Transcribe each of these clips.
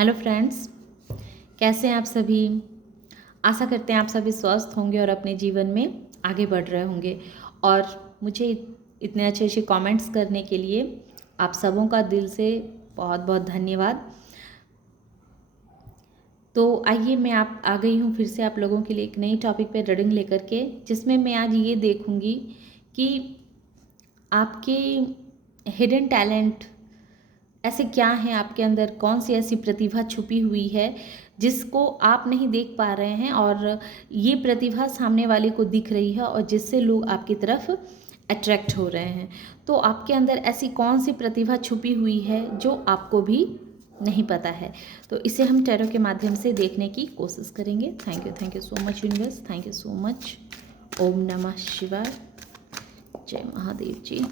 Hello friends, कैसे हैं आप सभी। आशा करते हैं आप सभी स्वस्थ होंगे और अपने जीवन में आगे बढ़ रहे होंगे। और मुझे इतने अच्छे अच्छे कमेंट्स करने के लिए आप सबों का दिल से बहुत बहुत धन्यवाद। तो आइए, मैं आप आ गई हूँ फिर से आप लोगों के लिए एक नई टॉपिक पे रीडिंग लेकर के, जिसमें मैं आज ये देखूँगी कि आपके हिडन टैलेंट ऐसे क्या हैं आपके अंदर, कौन सी ऐसी प्रतिभा छुपी हुई है जिसको आप नहीं देख पा रहे हैं और ये प्रतिभा सामने वाले को दिख रही है और जिससे लोग आपकी तरफ अट्रैक्ट हो रहे हैं। तो आपके अंदर ऐसी कौन सी प्रतिभा छुपी हुई है जो आपको भी नहीं पता है। तो इसे हम टैरो के माध्यम से देखने की कोशिश करेंगे। Thank you so much universe, thank you so much. ओम नमः शिवाय, जय महादेव जी।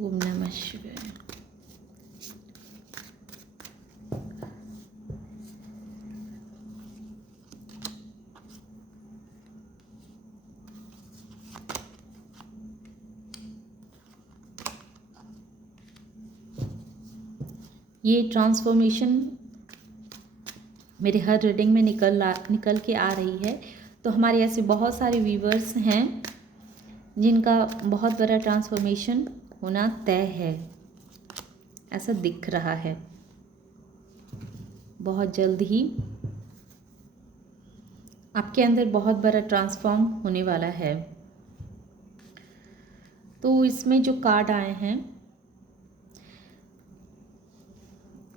ओम नमः शिवाय। ये ट्रांसफॉर्मेशन मेरे हर रीडिंग में निकल के आ रही है। तो हमारे ऐसे बहुत सारे व्यूवर्स हैं जिनका बहुत बड़ा ट्रांसफॉर्मेशन होना तय है, ऐसा दिख रहा है। बहुत जल्द ही आपके अंदर बहुत बड़ा ट्रांसफॉर्म होने वाला है। तो इसमें जो कार्ड आए हैं,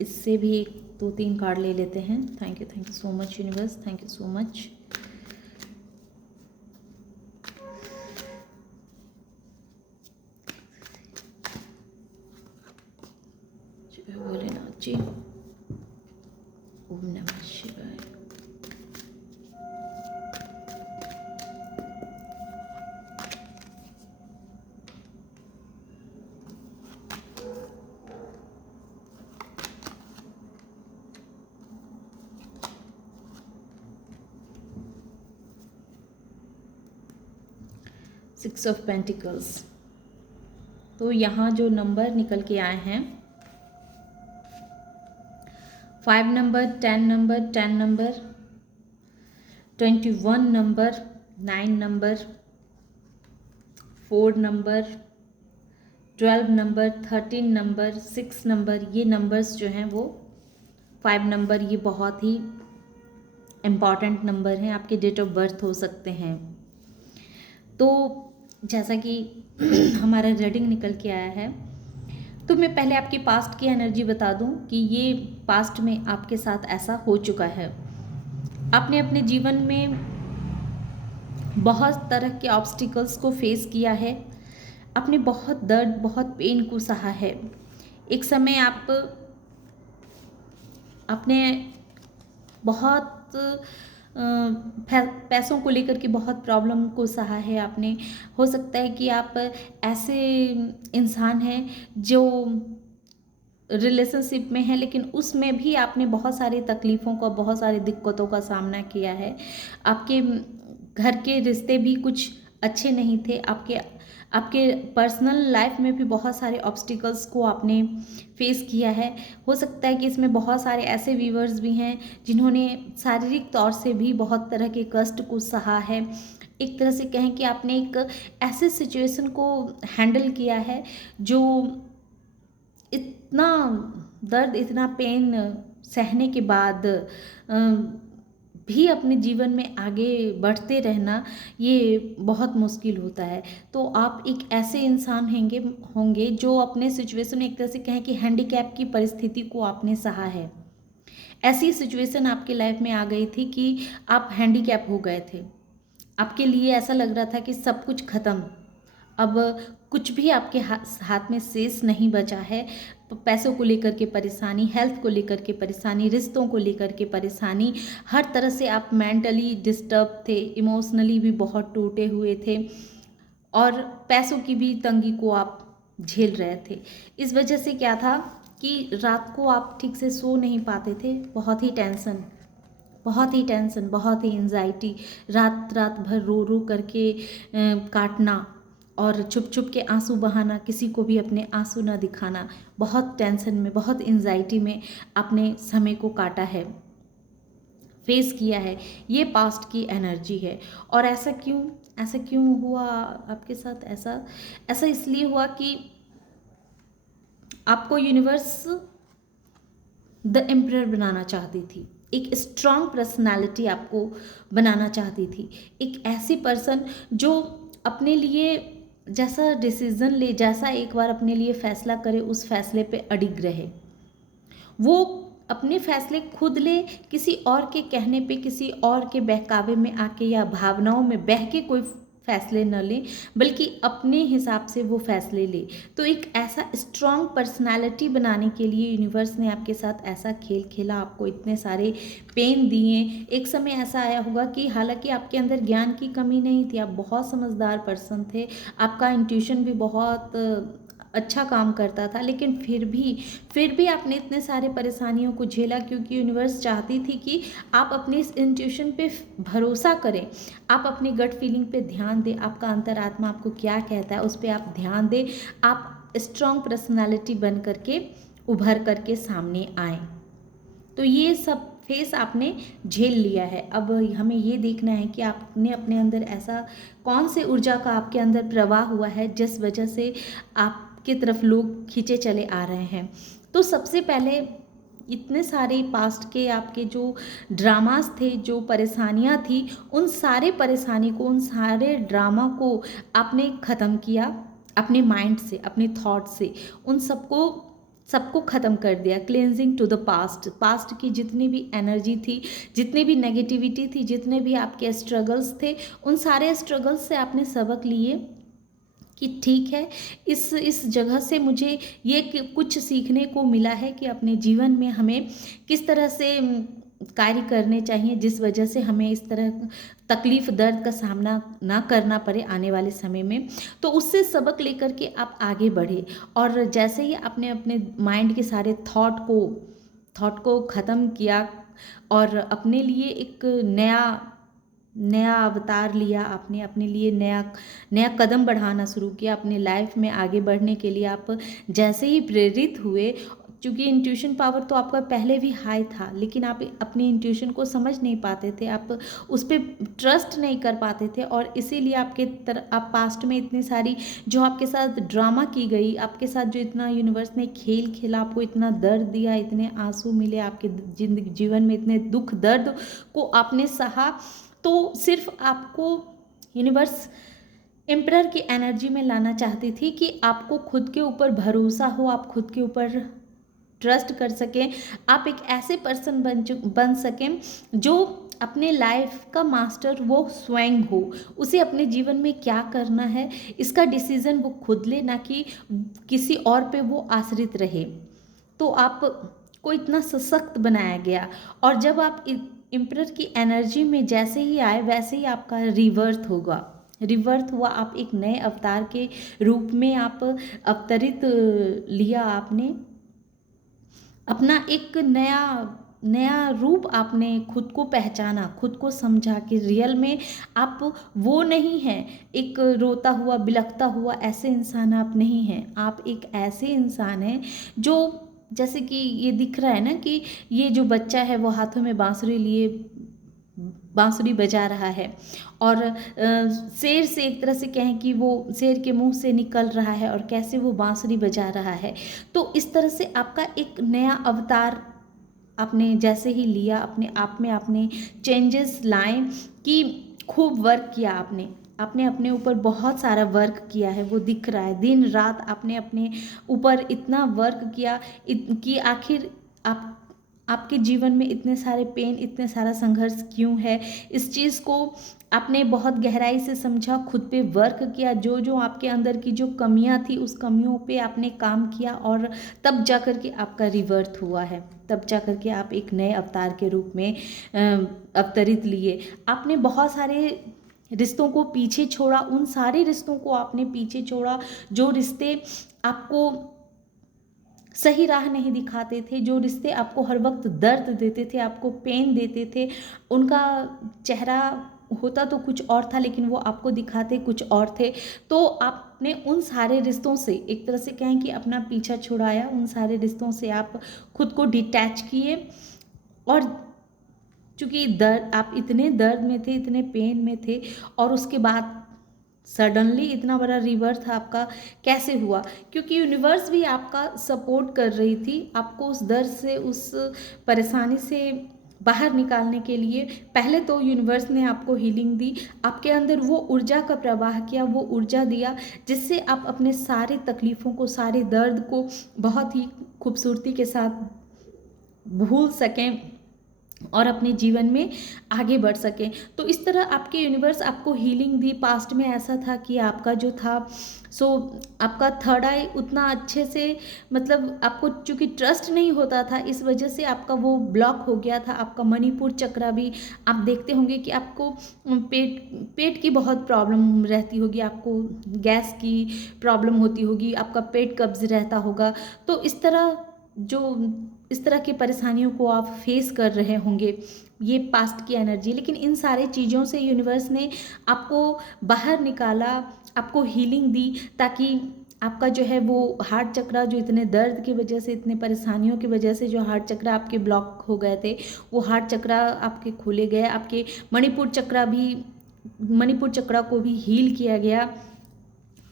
इससे भी एक दो तीन कार्ड ले लेते हैं। Thank you so much universe, thank you so much. Bholenath ji, ओम नमः शिवाय। Six of pentacles. तो यहाँ जो नंबर निकल के आए हैं, 5 number, 10 number, 10 number, 21 number, 9 number, 4 number, 12 number, 13 number, 6 number, ये नंबर्स जो हैं वो 5 नंबर, ये बहुत ही इम्पॉर्टेंट नंबर हैं, आपके डेट ऑफ बर्थ हो सकते हैं। तो जैसा कि हमारा रीडिंग निकल के आया है, तो मैं पहले आपकी पास्ट की एनर्जी बता दूं कि ये पास्ट में आपके साथ ऐसा हो चुका है। आपने अपने जीवन में बहुत तरह के ऑब्स्टिकल्स को फेस किया है, आपने बहुत दर्द, बहुत पेन को सहा है। एक समय आपने बहुत पैसों को लेकर के बहुत प्रॉब्लम को सहा है आपने। हो सकता है कि आप ऐसे इंसान हैं जो रिलेशनशिप में है, लेकिन उसमें भी आपने बहुत सारी तकलीफ़ों का, बहुत सारी दिक्कतों का सामना किया है। आपके घर के रिश्ते भी कुछ अच्छे नहीं थे, आपके पर्सनल लाइफ में भी बहुत सारे ऑब्स्टिकल्स को आपने फेस किया है। हो सकता है कि इसमें बहुत सारे ऐसे व्यूवर्स भी हैं जिन्होंने शारीरिक तौर से भी बहुत तरह के कष्ट को सहा है। एक तरह से कहें कि आपने एक ऐसे सिचुएशन को हैंडल किया है जो इतना दर्द, इतना पेन सहने के बाद भी अपने जीवन में आगे बढ़ते रहना, ये बहुत मुश्किल होता है। तो आप एक ऐसे इंसान होंगे जो अपने सिचुएशन, एक तरह से कहें कि हैंडीकैप की परिस्थिति को आपने सहा है। ऐसी सिचुएशन आपके लाइफ में आ गई थी कि आप हैंडीकैप हो गए थे। आपके लिए ऐसा लग रहा था कि सब कुछ ख़त्म, अब कुछ भी आपके हाथ में शेष नहीं बचा है। पैसों को लेकर के परेशानी, हेल्थ को लेकर के परेशानी, रिश्तों को लेकर के परेशानी, हर तरह से आप मेंटली डिस्टर्ब थे, इमोशनली भी बहुत टूटे हुए थे और पैसों की भी तंगी को आप झेल रहे थे। इस वजह से क्या था कि रात को आप ठीक से सो नहीं पाते थे, बहुत ही टेंशन, बहुत ही टेंशन, बहुत ही एंजाइटी, रात रात भर रो रो करके काटना और छुप छुप के आंसू बहाना, किसी को भी अपने आंसू ना दिखाना, बहुत टेंशन में, बहुत एंजाइटी में आपने समय को काटा है, फेस किया है। ये पास्ट की एनर्जी है। और ऐसा क्यों हुआ आपके साथ? ऐसा ऐसा इसलिए हुआ कि आपको यूनिवर्स द एम्परर बनाना चाहती थी, एक स्ट्रॉन्ग पर्सनालिटी आपको बनाना चाहती थी, एक ऐसी पर्सन जो अपने लिए जैसा डिसीजन ले, जैसा एक बार अपने लिए फैसला करे, उस फैसले पे अडिग रहे। वो अपने फैसले खुद ले, किसी और के कहने पे, किसी और के बहकावे में आके या भावनाओं में बह के कोई फैसले न ले, बल्कि अपने हिसाब से वो फैसले ले। तो एक ऐसा स्ट्रॉन्ग पर्सनालिटी बनाने के लिए यूनिवर्स ने आपके साथ ऐसा खेल खेला, आपको इतने सारे पेन दिए। एक समय ऐसा आया होगा कि हालांकि आपके अंदर ज्ञान की कमी नहीं थी, आप बहुत समझदार पर्सन थे, आपका इंट्यूशन भी बहुत अच्छा काम करता था, लेकिन फिर भी आपने इतने सारे परेशानियों को झेला, क्योंकि यूनिवर्स चाहती थी कि आप अपनी इस इंट्यूशन पे भरोसा करें, आप अपनी गट फीलिंग पे ध्यान दें, आपका अंतरात्मा आपको क्या कहता है उस पर आप ध्यान दें, आप स्ट्रॉन्ग पर्सनालिटी बन करके उभर करके सामने आए। तो ये सब फेस आपने झेल लिया है। अब हमें ये देखना है कि आपने अपने अंदर ऐसा कौन से ऊर्जा का आपके अंदर प्रवाह हुआ है जिस वजह से आपकी तरफ लोग खींचे चले आ रहे हैं। तो सबसे पहले इतने सारे पास्ट के आपके जो ड्रामास थे, जो परेशानियां थी, उन सारे परेशानी को, उन सारे ड्रामा को आपने ख़त्म किया अपने माइंड से, अपने थॉट से, उन सबको ख़त्म कर दिया। क्लेंजिंग टू द पास्ट की जितनी भी एनर्जी थी, जितनी भी नेगेटिविटी थी, जितने भी आपके स्ट्रगल्स थे, उन सारे स्ट्रगल्स से आपने सबक लिए कि ठीक है, इस जगह से मुझे ये कुछ सीखने को मिला है कि अपने जीवन में हमें किस तरह से कार्य करने चाहिए, जिस वजह से हमें इस तरह तकलीफ, दर्द का सामना ना करना पड़े आने वाले समय में। तो उससे सबक लेकर के आप आगे बढ़े, और जैसे ही आपने अपने माइंड के सारे थॉट को ख़त्म किया और अपने लिए एक नया अवतार लिया, आपने अपने लिए नया कदम बढ़ाना शुरू किया अपने लाइफ में आगे बढ़ने के लिए। आप जैसे ही प्रेरित हुए, क्योंकि इंट्यूशन पावर तो आपका पहले भी हाई था, लेकिन आप अपनी इंट्यूशन को समझ नहीं पाते थे, आप उस पर ट्रस्ट नहीं कर पाते थे, और इसीलिए आप पास्ट में इतनी सारी जो आपके साथ ड्रामा की गई, आपके साथ जो इतना यूनिवर्स ने खेल खेला, आपको इतना दर्द दिया, इतने आंसू मिले, आपके जीवन में इतने दुख दर्द को आपने सहा, तो सिर्फ आपको यूनिवर्स एम्परर की एनर्जी में लाना चाहती थी कि आपको खुद के ऊपर भरोसा हो, आप खुद के ऊपर ट्रस्ट कर सकें, आप एक ऐसे पर्सन बन सकें जो अपने लाइफ का मास्टर वो स्वयं हो, उसे अपने जीवन में क्या करना है इसका डिसीज़न वो खुद ले, ना कि किसी और पे वो आश्रित रहे। तो आप को इतना सशक्त बनाया गया, और जब आप एम्परर की एनर्जी में जैसे ही आए, वैसे ही आपका रिवर्थ हुआ, आप एक नए अवतार के रूप में आप अवतरित लिया, आपने अपना एक नया रूप, आपने खुद को पहचाना, खुद को समझा कि रियल में आप वो नहीं हैं, एक रोता हुआ बिलखता हुआ ऐसे इंसान आप नहीं हैं, आप एक ऐसे इंसान हैं जो, जैसे कि ये दिख रहा है ना कि ये जो बच्चा है वो हाथों में बांसुरी लिए बांसुरी बजा रहा है, और शेर से एक तरह से कहें कि वो शेर के मुंह से निकल रहा है और कैसे वो बांसुरी बजा रहा है। तो इस तरह से आपका एक नया अवतार आपने जैसे ही लिया, अपने आप में आपने चेंजेस लाए, कि खूब वर्क किया आपने अपने ऊपर बहुत सारा वर्क किया है, वो दिख रहा है, दिन रात आपने अपने ऊपर इतना वर्क किया कि आखिर आपके जीवन में इतने सारे पेन, इतने सारा संघर्ष क्यों है, इस चीज़ को आपने बहुत गहराई से समझा, खुद पे वर्क किया, जो आपके अंदर की जो कमियां थी उस कमियों पे आपने काम किया, और तब जा कर के आपका रिवर्थ हुआ है, तब जा कर के आप एक नए अवतार के रूप में अवतरित लिए। आपने बहुत सारे रिश्तों को पीछे छोड़ा, उन सारे रिश्तों को आपने पीछे छोड़ा जो रिश्ते आपको सही राह नहीं दिखाते थे, जो रिश्ते आपको हर वक्त दर्द देते थे, आपको पेन देते थे, उनका चेहरा होता तो कुछ और था लेकिन वो आपको दिखाते कुछ और थे। तो आपने उन सारे रिश्तों से एक तरह से कहें कि अपना पीछा छुड़ाया, उन सारे रिश्तों से आप खुद को डिटैच किए। और चूँकि दर्द, आप इतने दर्द में थे, इतने पेन में थे, और उसके बाद सडनली इतना बड़ा रिबर्थ आपका कैसे हुआ? क्योंकि यूनिवर्स भी आपका सपोर्ट कर रही थी, आपको उस दर्द से, उस परेशानी से बाहर निकालने के लिए। पहले तो यूनिवर्स ने आपको हीलिंग दी, आपके अंदर वो ऊर्जा का प्रवाह किया, वो ऊर्जा दिया जिससे आप अपने सारे तकलीफ़ों को, सारे दर्द को बहुत ही खूबसूरती के साथ भूल सकें और अपने जीवन में आगे बढ़ सकें। तो इस तरह आपके यूनिवर्स आपको हीलिंग दी। पास्ट में ऐसा था कि आपका जो था सो आपका थर्ड आई उतना अच्छे से, मतलब आपको चूँकि ट्रस्ट नहीं होता था, इस वजह से आपका वो ब्लॉक हो गया था। आपका मणिपुर चक्रा भी, आप देखते होंगे कि आपको पेट पेट की बहुत प्रॉब्लम रहती होगी, आपको गैस की प्रॉब्लम होती होगी, आपका पेट कब्ज रहता होगा। तो इस तरह की परेशानियों को आप फेस कर रहे होंगे, ये पास्ट की एनर्जी। लेकिन इन सारे चीज़ों से यूनिवर्स ने आपको बाहर निकाला, आपको हीलिंग दी, ताकि आपका जो है वो हार्ट चक्रा, जो इतने दर्द की वजह से, इतने परेशानियों की वजह से जो हार्ट चक्रा आपके ब्लॉक हो गए थे, वो हार्ट चक्रा आपके खोले गए। आपके मणिपुर चक्रा को भी हील किया गया।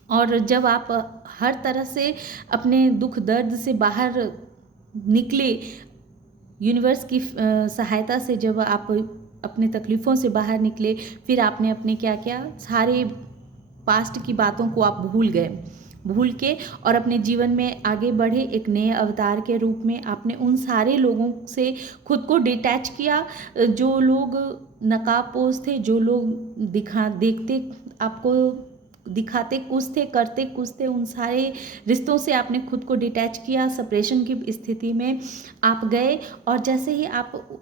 और जब आप हर तरह से अपने दुख दर्द से बाहर निकले, यूनिवर्स की सहायता से जब आप अपने तकलीफ़ों से बाहर निकले, फिर आपने अपने क्या किया, सारे पास्ट की बातों को आप भूल के और अपने जीवन में आगे बढ़े। एक नए अवतार के रूप में आपने उन सारे लोगों से खुद को डिटैच किया जो लोग नकाबपोश थे, जो लोग देखते आपको दिखाते कुछ थे, करते कुछ थे। उन सारे रिश्तों से आपने खुद को डिटैच किया, सेपरेशन की स्थिति में आप गए। और जैसे ही आप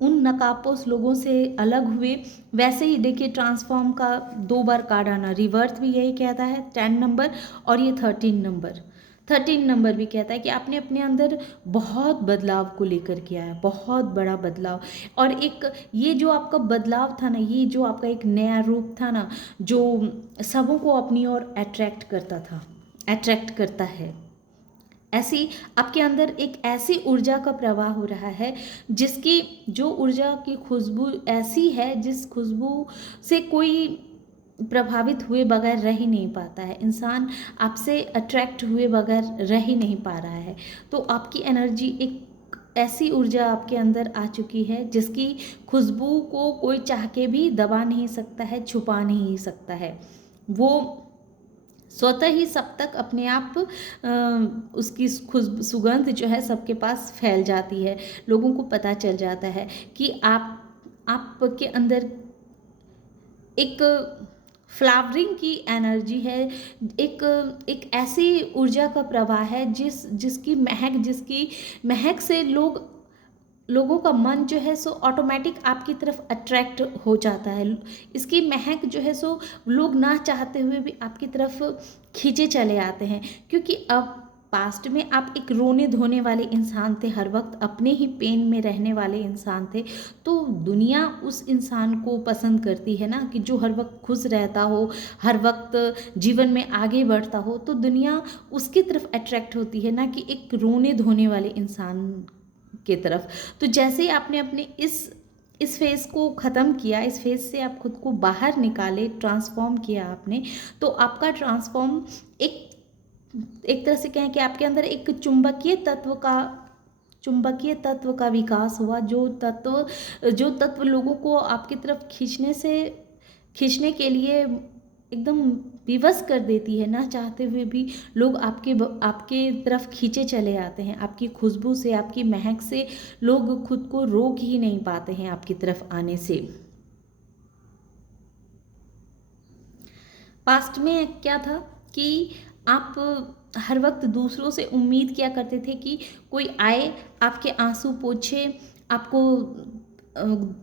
उन नकाबपोश लोगों से अलग हुए, वैसे ही देखिए ट्रांसफॉर्म का 2 बार कार्ड आना, रिवर्थ भी यही कहता है 10 नंबर, और ये 13 नंबर भी कहता है कि आपने अपने अंदर बहुत बदलाव को लेकर किया है, बहुत बड़ा बदलाव। और एक ये जो आपका बदलाव था ना, ये जो आपका एक नया रूप था ना, जो सबों को अपनी ओर अट्रैक्ट करता है, ऐसी आपके अंदर एक ऐसी ऊर्जा का प्रवाह हो रहा है जिसकी, जो ऊर्जा की खुशबू ऐसी है जिस खुशबू से कोई प्रभावित हुए बगैर रह ही नहीं पाता है। इंसान आपसे अट्रैक्ट हुए बगैर रह ही नहीं पा रहा है। तो आपकी एनर्जी, एक ऐसी ऊर्जा आपके अंदर आ चुकी है जिसकी खुशबू को कोई चाह के भी दबा नहीं सकता है, छुपा नहीं सकता है। वो स्वतः ही सब तक अपने आप उसकी सुगंध जो है सबके पास फैल जाती है। लोगों को पता चल जाता है कि आपके अंदर एक फ्लावरिंग की एनर्जी है, एक ऐसी ऊर्जा का प्रवाह है जिसकी महक से लोगों का मन जो है सो ऑटोमेटिक आपकी तरफ अट्रैक्ट हो जाता है। इसकी महक जो है सो लोग ना चाहते हुए भी आपकी तरफ खींचे चले आते हैं। क्योंकि अब पास्ट में आप एक रोने धोने वाले इंसान थे, हर वक्त अपने ही पेन में रहने वाले इंसान थे। तो दुनिया उस इंसान को पसंद करती है ना, कि जो हर वक्त खुश रहता हो, हर वक्त जीवन में आगे बढ़ता हो। तो दुनिया उसकी तरफ अट्रैक्ट होती है ना, कि एक रोने धोने वाले इंसान के तरफ। तो जैसे ही आपने अपने इस फेज़ को ख़त्म किया, इस फेज़ से आप खुद को बाहर निकाले, ट्रांसफॉर्म किया आपने, तो आपका ट्रांसफॉर्म एक तरह से कहें कि आपके अंदर एक चुंबकीय तत्व का विकास हुआ, जो तत्व लोगों को आपकी तरफ खींचने के लिए एकदम विवश कर देती है। ना चाहते हुए भी लोग आपके तरफ खींचे चले आते हैं। आपकी खुशबू से, आपकी महक से लोग खुद को रोक ही नहीं पाते हैं आपकी तरफ आने से। पास्ट में क्या था कि आप हर वक्त दूसरों से उम्मीद किया करते थे कि कोई आए, आपके आंसू पोंछे, आपको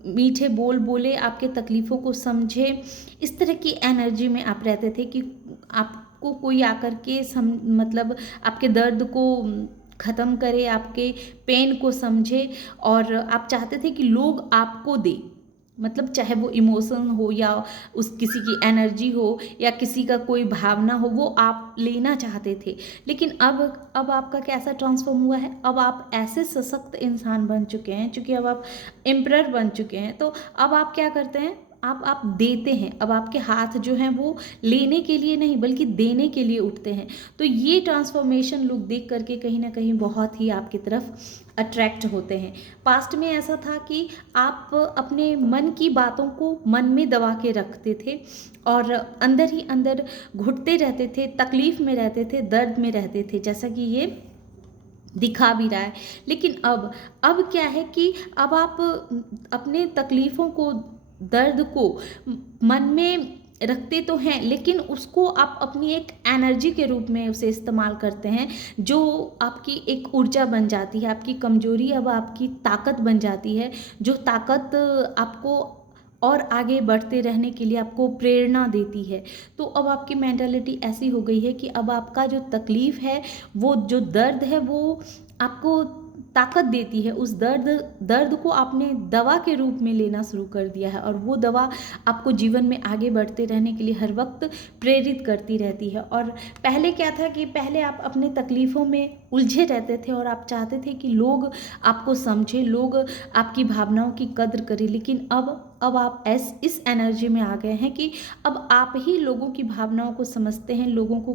मीठे बोल बोले, आपके तकलीफ़ों को समझे। इस तरह की एनर्जी में आप रहते थे कि आपको कोई आकर के मतलब आपके दर्द को ख़त्म करे, आपके पेन को समझे, और आप चाहते थे कि लोग आपको दें, मतलब चाहे वो इमोशन हो या उस किसी की एनर्जी हो या किसी का कोई भावना हो, वो आप लेना चाहते थे। लेकिन अब आपका कैसा ट्रांसफॉर्म हुआ है, अब आप ऐसे सशक्त इंसान बन चुके हैं, चूँकि अब आप एम्परर बन चुके हैं, तो अब आप क्या करते हैं, आप देते हैं। अब आपके हाथ जो हैं वो लेने के लिए नहीं बल्कि देने के लिए उठते हैं। तो ये ट्रांसफॉर्मेशन लोग देख करके कहीं ना कहीं बहुत ही आपकी तरफ अट्रैक्ट होते हैं। पास्ट में ऐसा था कि आप अपने मन की बातों को मन में दबा के रखते थे और अंदर ही अंदर घुटते रहते थे, तकलीफ में रहते थे, दर्द में रहते थे, जैसा कि ये दिखा भी रहा है। लेकिन अब क्या है कि अब आप अपने तकलीफ़ों को, दर्द को मन में रखते तो हैं, लेकिन उसको आप अपनी एक एनर्जी के रूप में उसे इस्तेमाल करते हैं, जो आपकी एक ऊर्जा बन जाती है। आपकी कमज़ोरी अब आपकी ताकत बन जाती है, जो ताकत आपको और आगे बढ़ते रहने के लिए आपको प्रेरणा देती है। तो अब आपकी मेंटालिटी ऐसी हो गई है कि अब आपका जो तकलीफ़ है, वो जो दर्द है, वो आपको ताकत देती है। उस दर्द को आपने दवा के रूप में लेना शुरू कर दिया है, और वो दवा आपको जीवन में आगे बढ़ते रहने के लिए हर वक्त प्रेरित करती रहती है। और पहले क्या था कि पहले आप अपने तकलीफ़ों में उलझे रहते थे और आप चाहते थे कि लोग आपको समझें, लोग आपकी भावनाओं की कद्र करें। लेकिन अब आप इस एनर्जी में आ गए हैं कि अब आप ही लोगों की भावनाओं को समझते हैं, लोगों को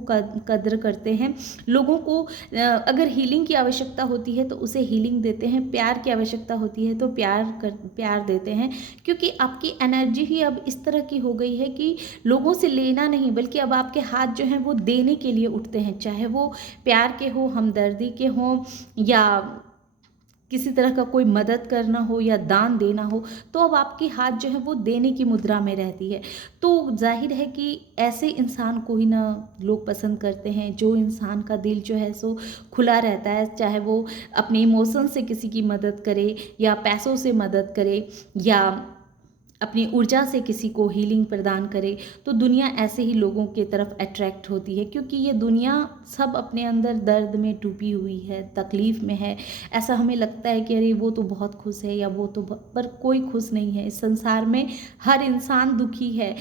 कद्र करते हैं, लोगों को अगर हीलिंग की आवश्यकता होती है तो उसे हीलिंग देते हैं, प्यार की आवश्यकता होती है तो प्यार देते हैं। क्योंकि आपकी एनर्जी ही अब इस तरह की हो गई है कि लोगों से लेना नहीं बल्कि अब आपके हाथ जो हैं वो देने के लिए उठते हैं, चाहे वो प्यार के हो, हमदर्दी के हों, या किसी तरह का कोई मदद करना हो या दान देना हो, तो अब आपके हाथ जो है वो देने की मुद्रा में रहती है। तो जाहिर है कि ऐसे इंसान को ही ना लोग पसंद करते हैं, जो इंसान का दिल जो है सो खुला रहता है, चाहे वो अपने इमोशन से किसी की मदद करे या पैसों से मदद करे या अपनी ऊर्जा से किसी को हीलिंग प्रदान करे। तो दुनिया ऐसे ही लोगों के तरफ अट्रैक्ट होती है, क्योंकि ये दुनिया सब अपने अंदर दर्द में डूबी हुई है, तकलीफ़ में है। ऐसा हमें लगता है कि अरे वो तो बहुत खुश है, या वो तो पर कोई खुश नहीं है। इस संसार में हर इंसान दुखी है।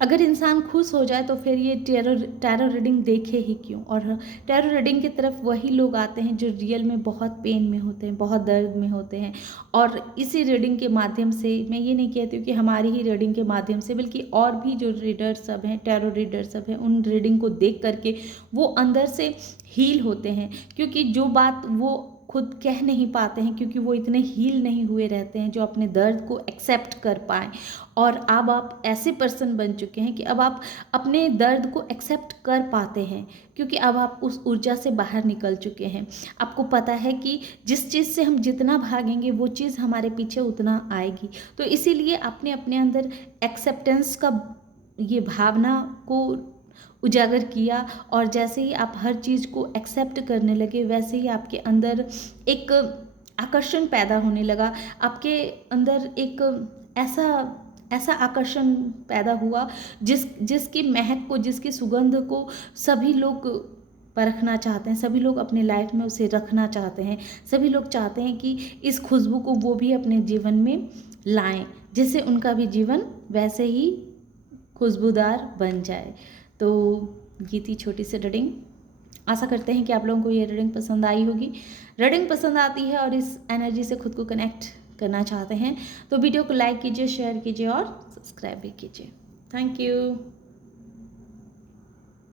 अगर इंसान खुश हो जाए तो फिर ये टैरो रीडिंग देखे ही क्यों। और टैरो रीडिंग की तरफ वही लोग आते हैं जो रियल में बहुत पेन में होते हैं, बहुत दर्द में होते हैं। और इसी रीडिंग के माध्यम से, मैं ये नहीं कहती हूँ कि हमारी ही रीडिंग के माध्यम से, बल्कि और भी जो रीडर सब हैं, टैरो रीडर सब हैं, उन रीडिंग को देख करके वो अंदर से हील होते हैं। क्योंकि जो बात वो खुद कह नहीं पाते हैं, क्योंकि वो इतने हील नहीं हुए रहते हैं जो अपने दर्द को एक्सेप्ट कर पाएँ। और अब आप ऐसे पर्सन बन चुके हैं कि अब आप अपने दर्द को एक्सेप्ट कर पाते हैं, क्योंकि अब आप उस ऊर्जा से बाहर निकल चुके हैं। आपको पता है कि जिस चीज़ से हम जितना भागेंगे वो चीज़ हमारे पीछे उतना आएगी। तो इसीलिए आपने अपने अंदर एक्सेप्टेंस का ये भावना को उजागर किया, और जैसे ही आप हर चीज़ को एक्सेप्ट करने लगे, वैसे ही आपके अंदर एक आकर्षण पैदा होने लगा। आपके अंदर एक ऐसा आकर्षण पैदा हुआ जिसकी महक को, जिसकी सुगंध को सभी लोग परखना चाहते हैं, सभी लोग अपने लाइफ में उसे रखना चाहते हैं। सभी लोग चाहते हैं कि इस खुशबू को वो भी अपने जीवन में लाएं, जिससे उनका भी जीवन वैसे ही खुशबूदार बन जाए। तो ये थी छोटी सी रीडिंग। आशा करते हैं कि आप लोगों को ये रीडिंग पसंद आई होगी। रीडिंग पसंद आती है और इस एनर्जी से खुद को कनेक्ट करना चाहते हैं तो वीडियो को लाइक कीजिए, शेयर कीजिए और सब्सक्राइब भी कीजिए। Thank you.